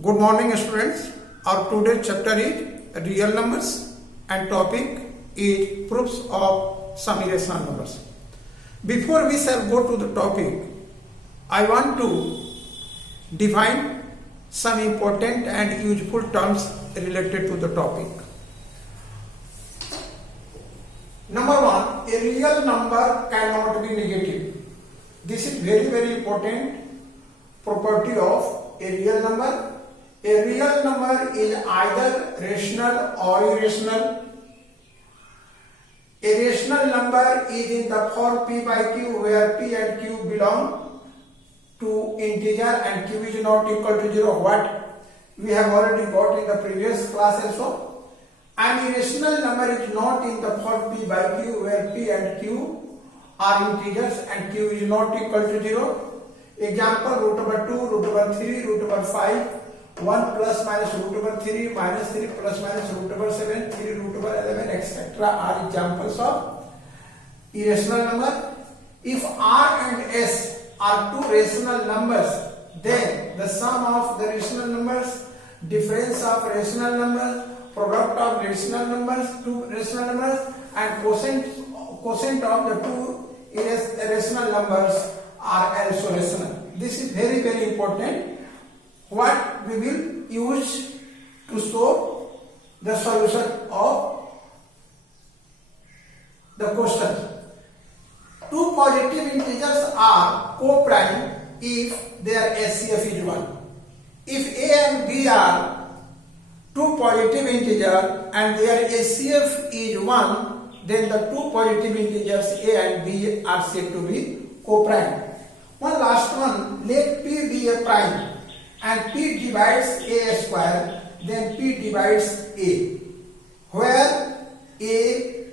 Good morning students. Our today's chapter is real numbers and topic is proofs of some irrational numbers. Before we shall go to the topic, I want to define some important and useful terms related to the topic. Number one, a real number cannot be negative. This is very important property of a real number. A real number is either rational or irrational. A rational number is in the form p by q, where p and q belong to integer and q is not equal to 0. What we have already got in the previous class also. An irrational number is not in the form p by q, where p and q are integers and q is not equal to 0. Example: root over 2, root over 3, root over 5, 1 plus minus root over 3, minus 3 plus minus root over 7, 3 root over 11, etc. are examples of irrational number. If R and S are two rational numbers, then the sum of the rational numbers, difference of rational numbers, product of rational numbers, two rational numbers, and quotient of the two irrational numbers are also rational. This is very important. What we will use to show the solution of the question. Two positive integers are co-prime if their SCF is 1. If A and B are two positive integers and their SCF is 1, then the two positive integers A and B are said to be co-prime. One last one, let P be a prime and P divides A square, then P divides A, where A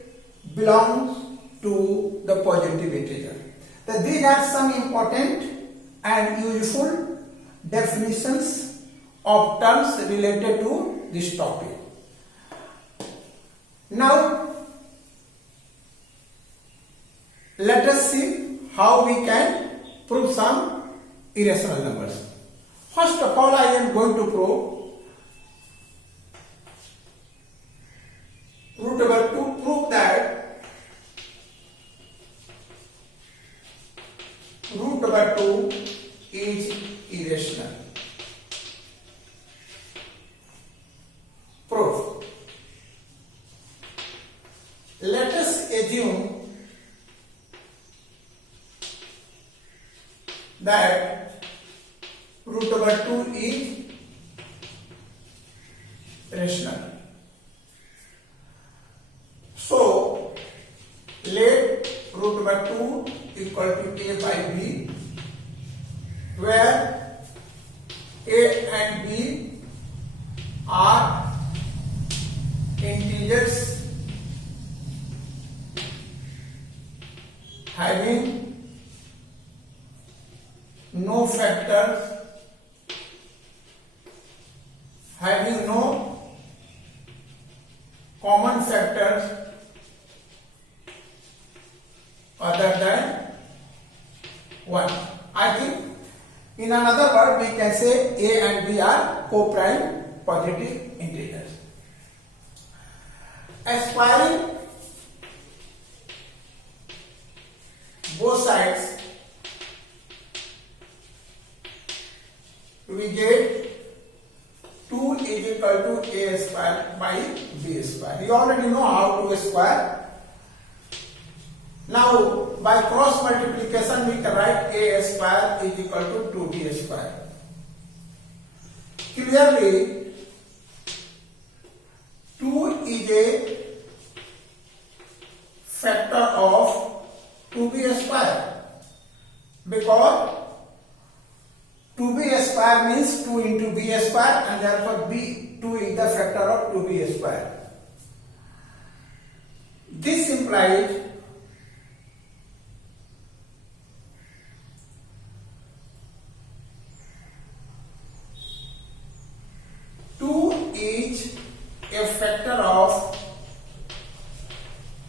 belongs to the positive integer. So these are some important and useful definitions of terms related to this topic. Now, let us see how we can prove some irrational numbers. First of all, I am going to prove that root over 2 is irrational. Proof. Let us assume that root over 2 is rational. So, let root over 2 equal to A by B, where A and B are integers having no factors, having no common factors other than 1. I think in another word we can say A and B are co-prime positive integers. Squaring both sides, we get 2 is equal to A square by B square. You already know how to square. Now, by cross multiplication, we can write A square is equal to 2B square. Clearly, 2 is a factor of 2B square, because 2B square means 2 into B square, and therefore 2 is the factor of 2B square. This implies is a factor of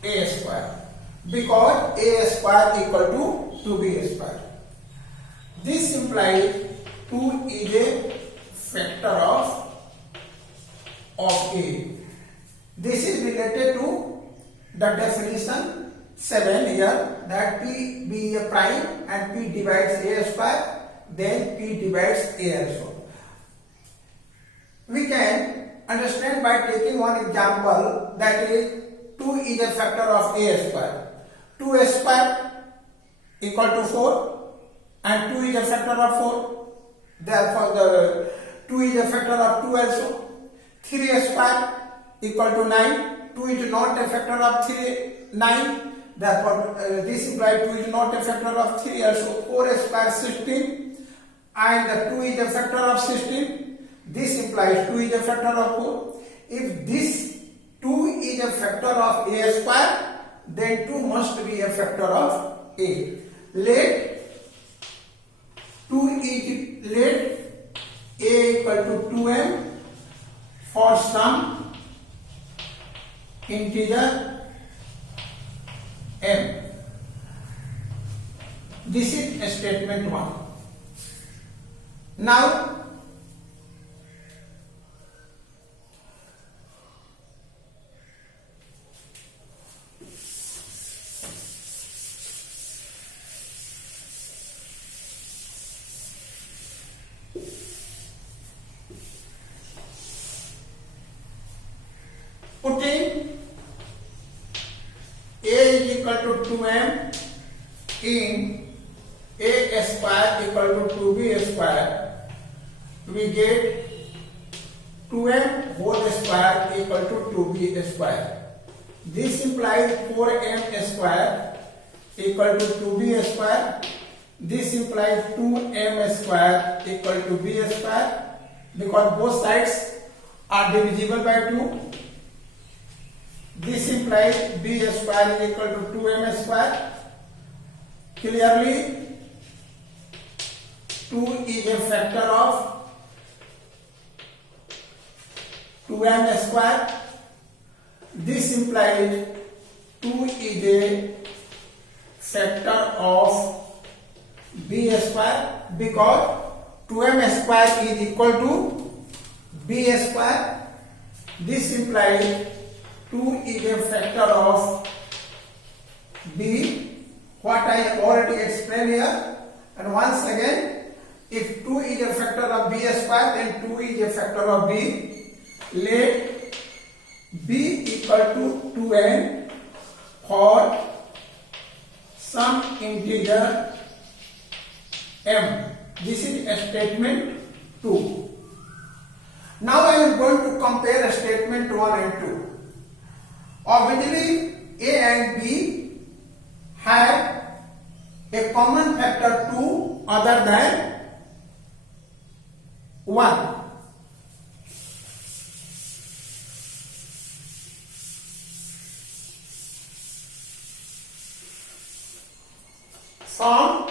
A square, because A square equal to 2B square. This implies 2 is a factor of A. This is related to the definition 7 here, that P be a prime and P divides A square, then P divides A also. We can understand by taking one example, that is 2 is a factor of A square. 2A square equal to 4 and 2 is a factor of 4. Therefore, the 2 is a factor of 2 also. 3A square equal to 9. 2 is not a factor of 9. Therefore, this implies 2 is not a factor of 3 also. 4A square 16 and 2 is a factor of 16. This implies 2 is a factor of 4. If this 2 is a factor of A square, then 2 must be a factor of A. Let A equal to 2m for some integer m. This is statement 1. Now putting A is equal to 2m in A square equal to 2b square, we get 2m whole square equal to 2b square. This implies 4m square equal to 2b square. This implies 2m square equal to b square, because both sides are divisible by 2. This implies b square is equal to 2m square. Clearly, 2 is a factor of 2m square. This implies 2 is a factor of b square, because 2m square is equal to b square. This implies 2 is a factor of b, what I have already explained here. And once again, if 2 is a factor of b square, then 2 is a factor of b. Let b equal to 2n for some integer m. This is statement 2. Now I am going to compare statement 1 and 2. Obviously, A and B have a common factor 2 other than 1. From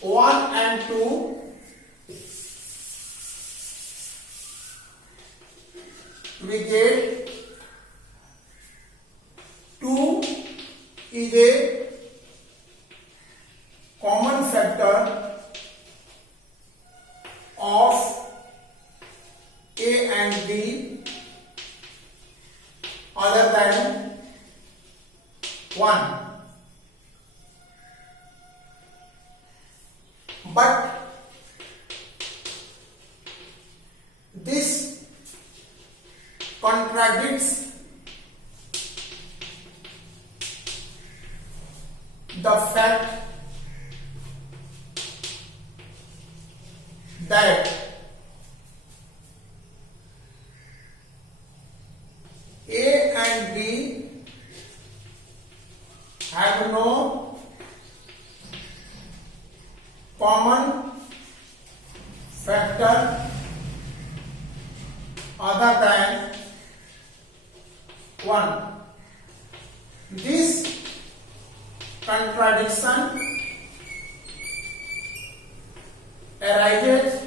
1 and 2, we get 2 is a common factor of A and B other than 1. But this contradicts the fact that A and B have no common factor other than 1. This contradiction arises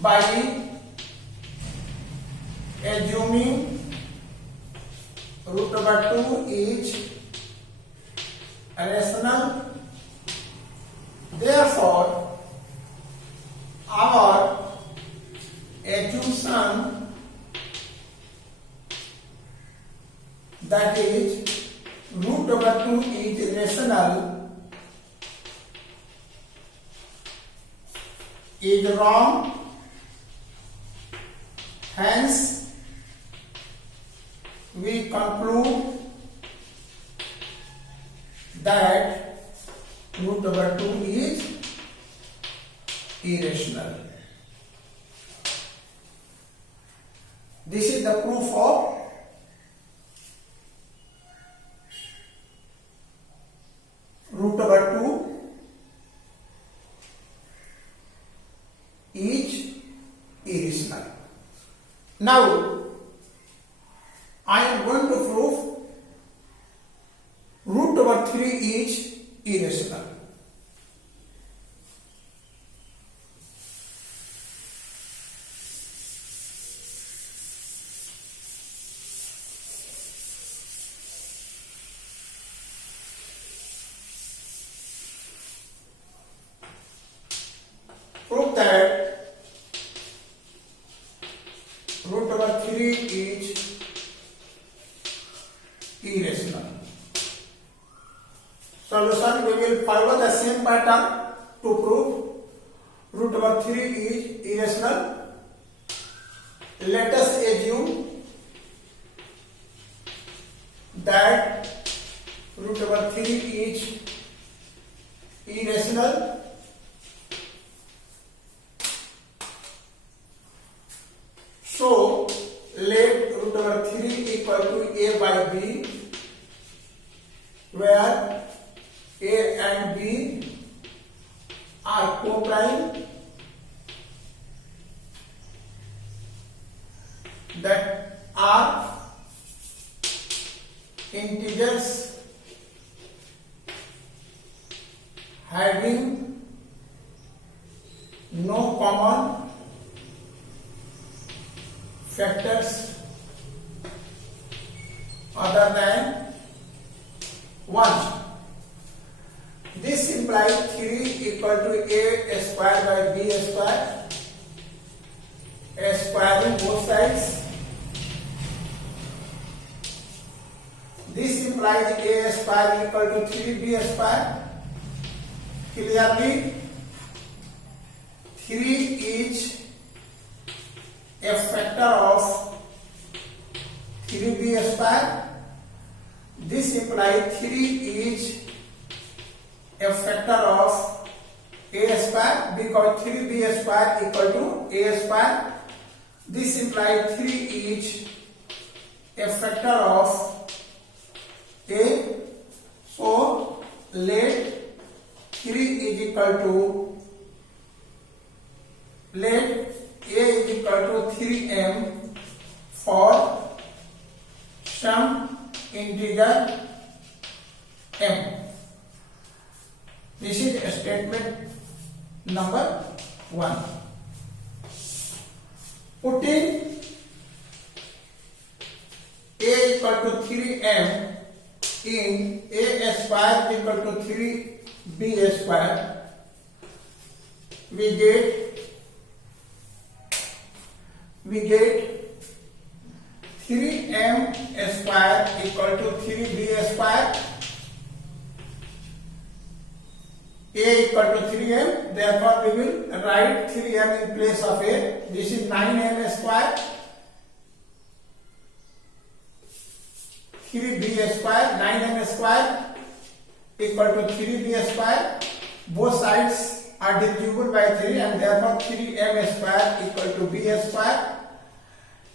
by assuming root over 2 is rational. Therefore, irrational is wrong, hence we conclude that root over 2 is irrational. This is the proof of root over 2 is irrational. Now, I am going to prove root over 3 is irrational. Prove that root over 3 is irrational. Solution, we will follow the same pattern to prove root over 3 is irrational. Let us assume that root over 3 is irrational. So, let root over 3 equal to a by b, where a and b are co-prime, that are integers having no common factors other than 1. This implies 3 equal to a square by b square, squaring both sides. This implies a square equal to 3b square. Clearly, 3 is a factor of 3b square. This implies 3 is a factor of a square because 3b square equal to a square. This implies 3 is a factor of a. So let 3 is equal to, let a is equal to 3m for some integer m. This is statement number 1. Putting a equal to 3m in a square equal to 3b square, we get 3m square equal to 3b square. A equal to 3m, therefore we will write 3m in place of a. This is 9m square, 3b square, 9m square equal to 3b square. Both sides are divisible by 3 and therefore 3m square equal to b square.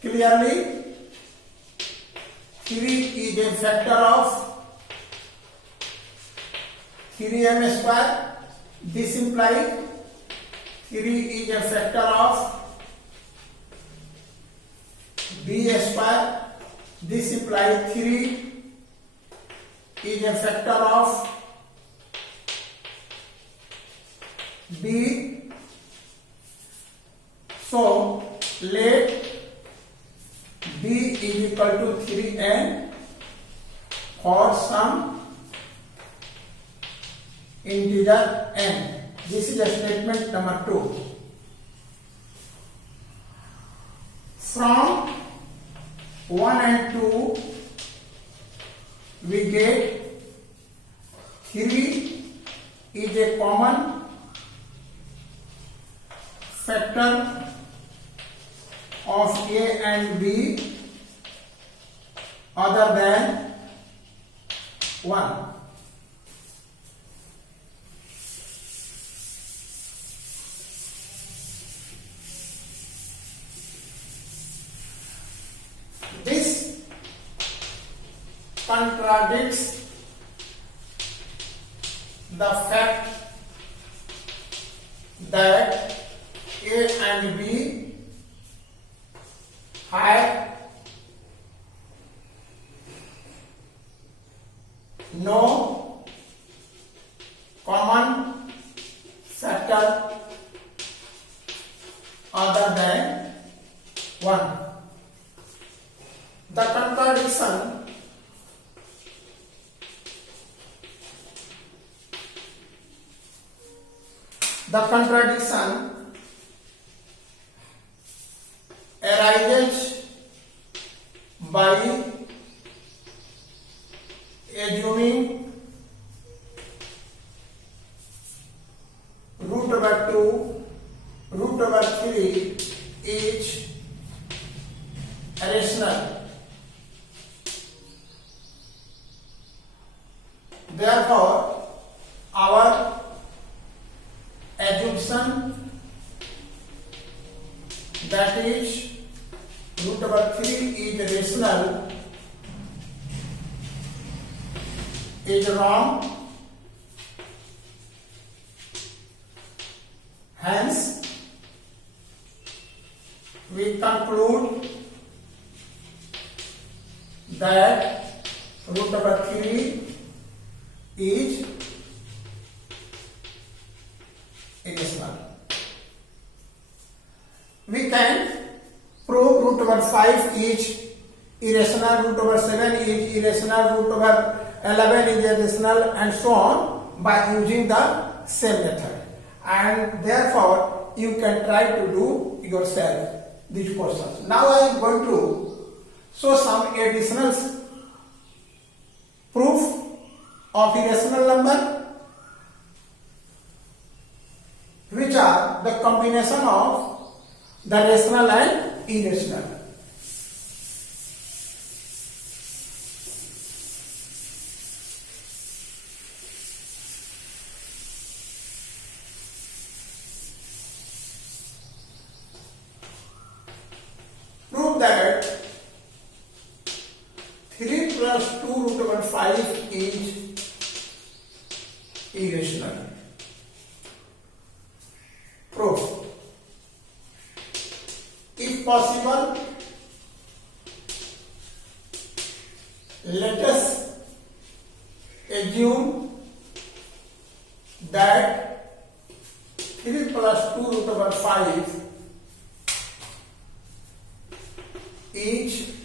Clearly, 3 is a factor of 3m square. This implies 3 is a factor of b square. This implies 3 is a factor of b. So let b is equal to 3n for some integer n. This is a statement number 2. From 1 and 2 we get 3 is a common factor of A and B other than 1. This contradicts the fact that A and B have no common factor other than 1. The contradiction arises by assuming root over 2, root over 3 is rational. Therefore, our assumption, that is root over 3 is rational, is wrong. Hence, we conclude that root over 3 is irrational. We can prove root over 5 is irrational, root over 7 is irrational, root over 11 is irrational, and so on by using the same method. And therefore, you can try to do yourself these questions. Now I am going to show some additional proof of irrational number, which are the combination of the rational and irrational. Prove that 3 plus 2 root over 5 is irrational. Proof. If possible, let us assume that 3 plus 2 root over 5 is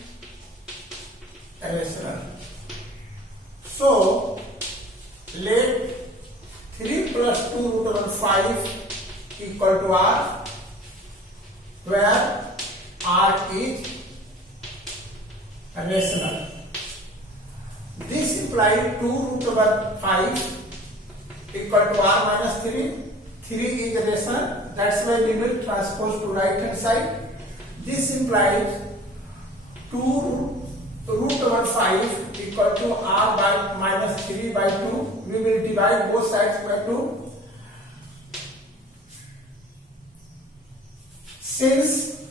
rational. So, let 3 plus 2 root over 5 equal to R, where R is rational. This implies 2 root over 5 equal to R minus 3. 3 is rational, that's why limit transpose to right hand side. This implies 2 root over 5 equal to R by minus 3 by 2. We will divide both sides by 2. Since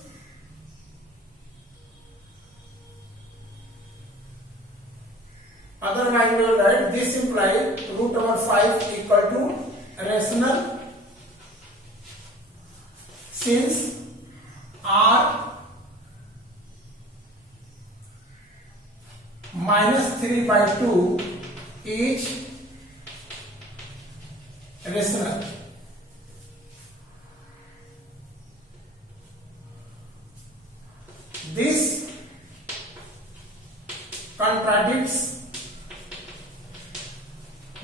otherwise we will write this implies root over 5 equal to rational, since R minus 3 by 2 is rational. This contradicts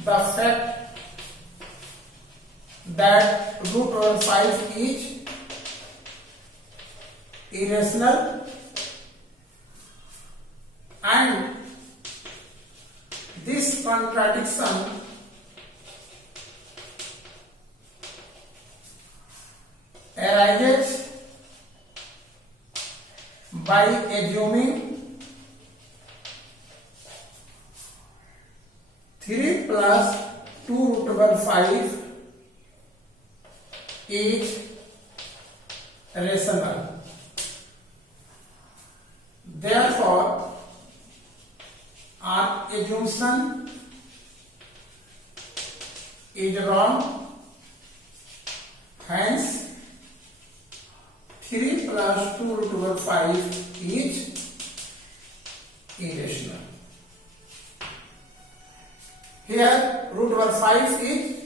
the fact that root over 5 is irrational, and this contradiction arises by assuming 3 plus 2 root over 5 is rational. Therefore, our assumption is wrong. Hence, 3 plus 2 root over 5 is irrational. Here, root over 5 is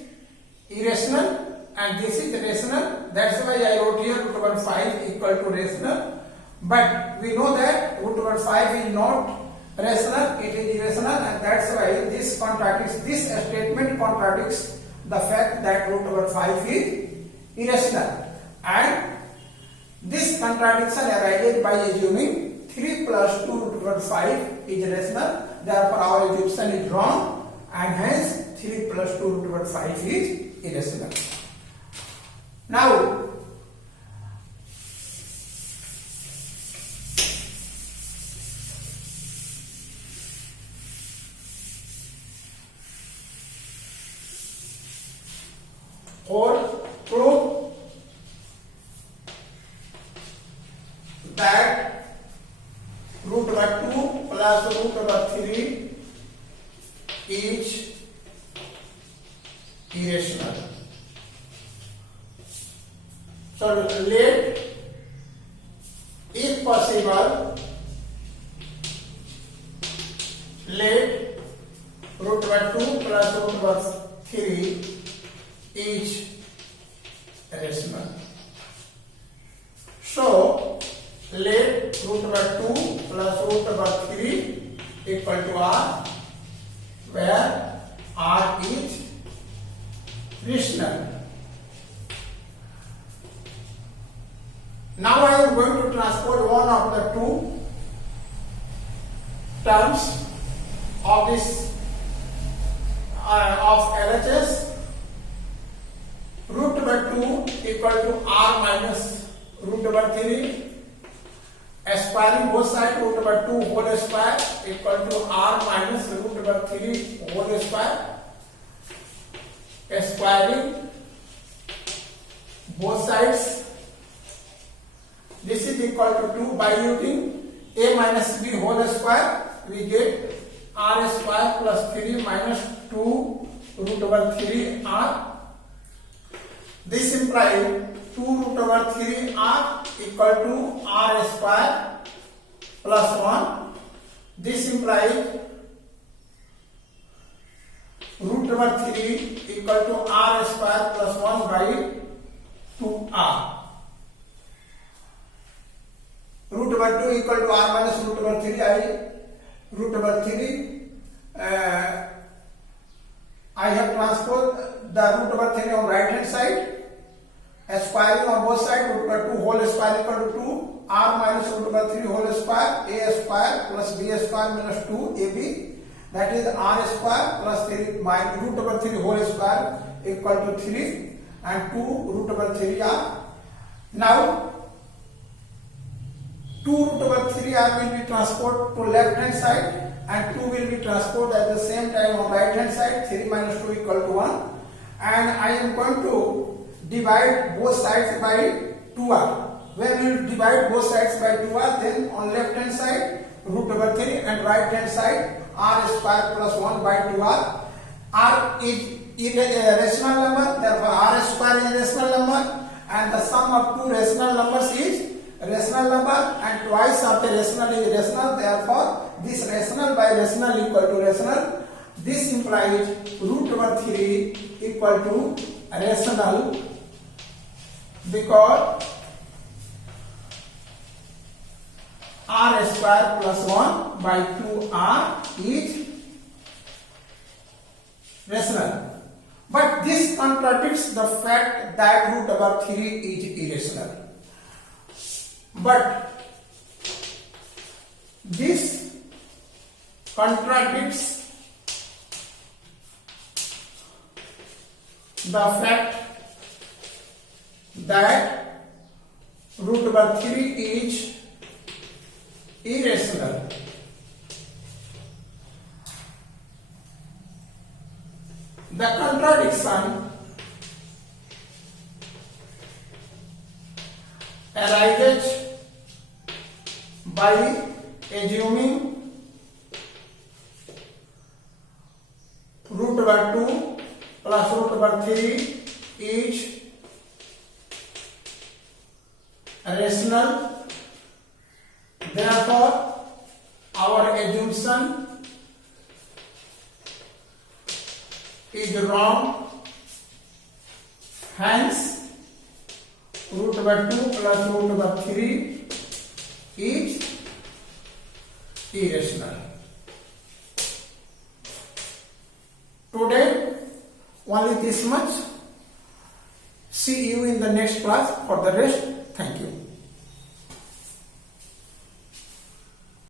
irrational and this is rational. That's why I wrote here root over 5 equal to rational. But we know that root over 5 is not rational, it is irrational, and that's why this statement contradicts the fact that root over 5 is irrational. And this contradiction arises by assuming 3 plus 2 root over 5 is rational. Therefore, our assumption is wrong and hence 3 plus 2 root over 5 is irrational. Now, or prove that root over 2 plus root over 3 is irrational. So let, if possible, let root over 2 plus root over 3 is rational. So let root over 2 plus root over 3 equal to R, where R is rational. Now I am going to transpose one of the two terms of this of LHS. Root over 2 equal to R minus root over 3. Squaring both sides, root over 2 whole square equal to R minus root over 3 whole square. Squaring both sides. This is equal to 2 by using A minus B whole square. We get R square plus 3 minus 2 root over 3 R. This implies 2 root over 3 R equal to R square plus 1. This implies root over 3 equal to R square plus 1 by 2R. Root over 2 equal to R minus root over 3. Root over 3 I have transposed the root over 3 on right hand side. Squaring on both sides, root over 2 whole square equal to 2. R minus root over 3 whole square. A square plus B square minus 2 AB. That is R square plus 3 minus root over 3 whole square equal to 3. And 2 root over 3 R. Now 2 root over 3 R will be transposed to left hand side and 2 will be transposed at the same time on right hand side. 3 minus 2 equal to 1. And I am going to divide both sides by 2R. When we divide both sides by 2R, then on left hand side root over 3 and right hand side R square plus 1 by 2R. R is a rational number, therefore R square is a rational number, and the sum of two rational numbers is rational number, and twice of the rational is rational, therefore this rational by rational equal to rational. This implies root over 3 equal to rational because R square plus 1 by 2R is rational. But this contradicts the fact that root over 3 is irrational. But this contradicts the fact that root over 3 is irrational. The contradiction arises by assuming root over 2 plus root over 3 is rational. Therefore, our assumption is wrong. Hence, root over 2 plus root over 3 is irrational. Today, only this much. See you in the next class for the rest. Thank you.